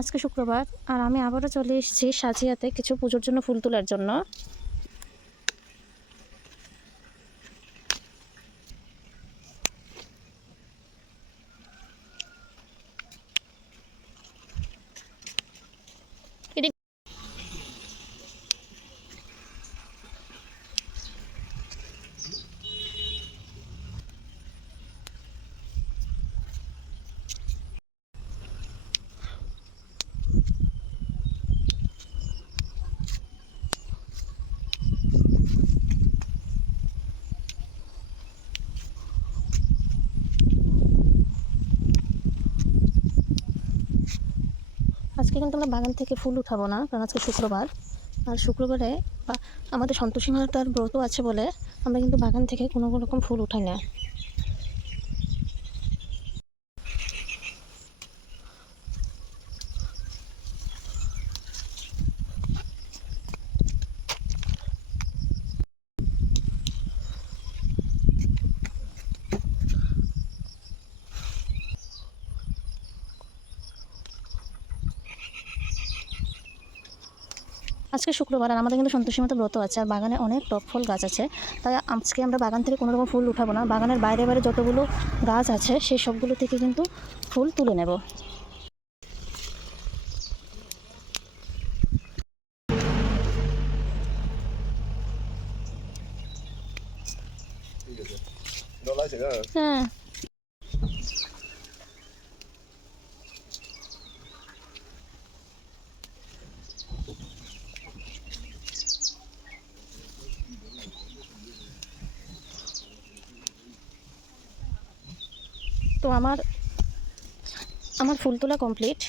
আজকে শুক্রবার আর আমি আবারও চলে এসেছি সাজিয়াতে কিছু পুজোর জন্য ফুল তোলার জন্য। আজকে কিন্তু আমরা বাগান থেকে ফুল উঠাবো না, কারণ আজকে শুক্রবার। আর শুক্রবারে আমাদের সন্তোষী মাতার ব্রত আছে বলে আমরা কিন্তু বাগান থেকে কোনো রকম ফুল উঠাই না। আজকে শুক্রবার আর আমাদের কিন্তু সন্তোষী মাতা ব্রত আছে, আর বাগানে অনেক টক ফল গাছ আছে। তাই আজকে আমরা বাগান থেকে কোনো রকম ফুল উঠাবো না, বাগানের বাইরে বাইরে যতগুলো গাছ আছে সেই সবগুলো থেকে কিন্তু ফুল তুলে নেব। হ্যাঁ, তো আমার ফুল তোলা কমপ্লিট।